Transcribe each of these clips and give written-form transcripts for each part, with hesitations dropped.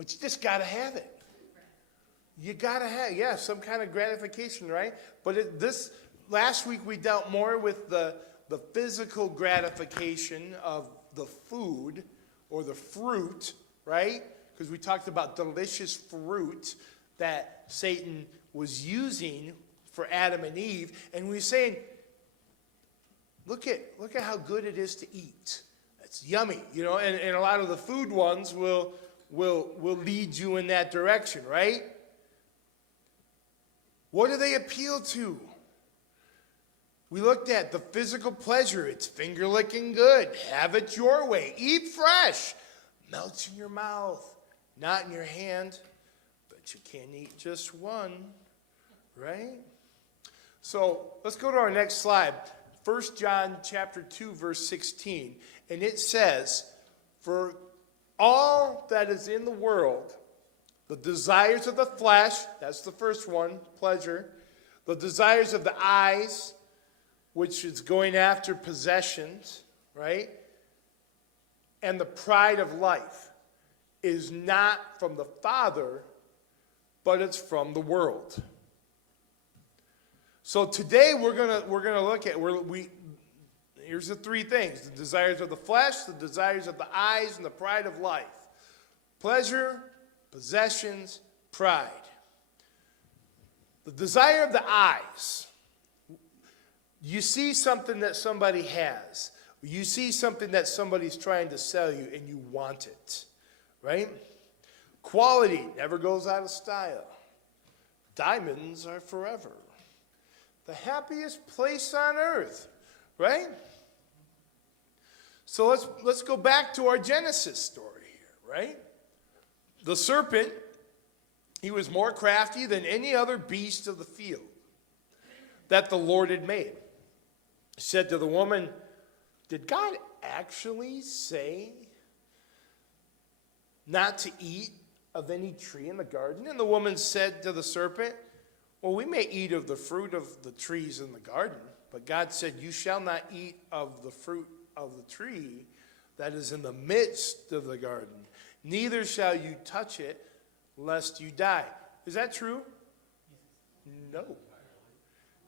But you just got to have it. You got to have, some kind of gratification, right? But last week we dealt more with the physical gratification of the food or the fruit, right? Because we talked about delicious fruit that Satan was using for Adam and Eve. And we were saying, look at how good it is to eat. It's yummy, and a lot of the food ones will lead you in that direction, right? What do they appeal to? We looked at the physical pleasure. It's finger licking good. Have it your way. Eat fresh. Melts in your mouth, not in your hand. But you can't eat just one, right? So let's go to our next slide. 1 John chapter 2, verse 16. And it says, for all that is in the world, the desires of the flesh, that's the first one, pleasure. The desires of the eyes, which is going after possessions, right? And the pride of life is not from the Father, but it's from the world. So today we're gonna look at here's the three things: the desires of the flesh, the desires of the eyes, and the pride of life. Pleasure, possessions, pride. The desire of the eyes. You see something that somebody has. You see something that somebody's trying to sell you and you want it, right? Quality never goes out of style. Diamonds are forever. The happiest place on earth, right? So let's go back to our Genesis story here, right? The serpent, he was more crafty than any other beast of the field that the Lord had made. He said to the woman, did God actually say not to eat of any tree in the garden? And the woman said to the serpent, well, we may eat of the fruit of the trees in the garden, but God said, you shall not eat of the fruit of the tree that is in the midst of the garden. Neither shall you touch it, lest you die. Is that true? No.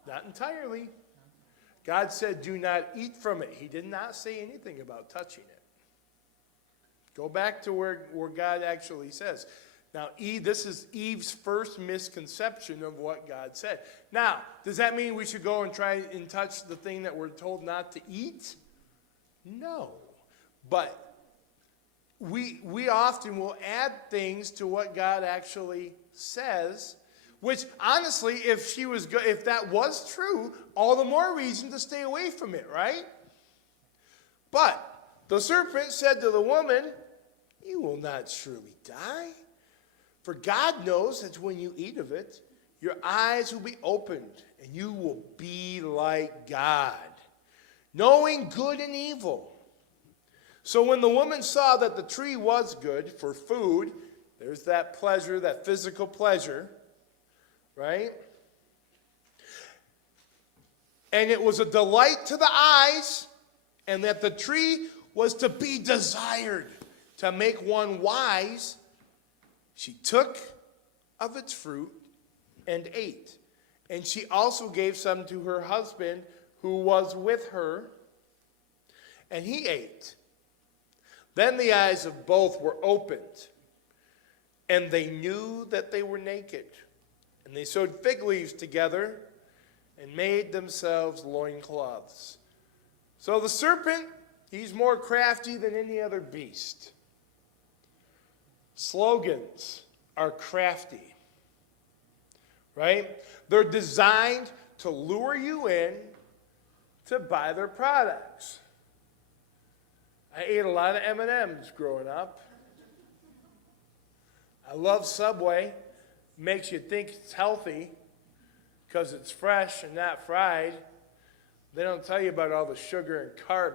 Not entirely. God said, do not eat from it. He did not say anything about touching it. Go back to where God actually says. Now, this is Eve's first misconception of what God said. Now, does that mean we should go and try and touch the thing that we're told not to eat? No. But we often will add things to what God actually says, which honestly, if that was true, all the more reason to stay away from it, right? But the serpent said to the woman, you will not surely die. For God knows that when you eat of it, your eyes will be opened, and you will be like God, knowing good and evil. So when the woman saw that the tree was good for food, there's that pleasure, that physical pleasure, right? And it was a delight to the eyes, and that the tree was to be desired, to make one wise. She took of its fruit and ate. And she also gave some to her husband who was with her, and he ate. Then the eyes of both were opened, and they knew that they were naked. And they sewed fig leaves together and made themselves loincloths. So the serpent, he's more crafty than any other beast. Slogans are crafty, right? They're designed to lure you in to buy their products. I ate a lot of M&Ms growing up. I love Subway. Makes you think it's healthy because it's fresh and not fried. They don't tell you about all the sugar and carbs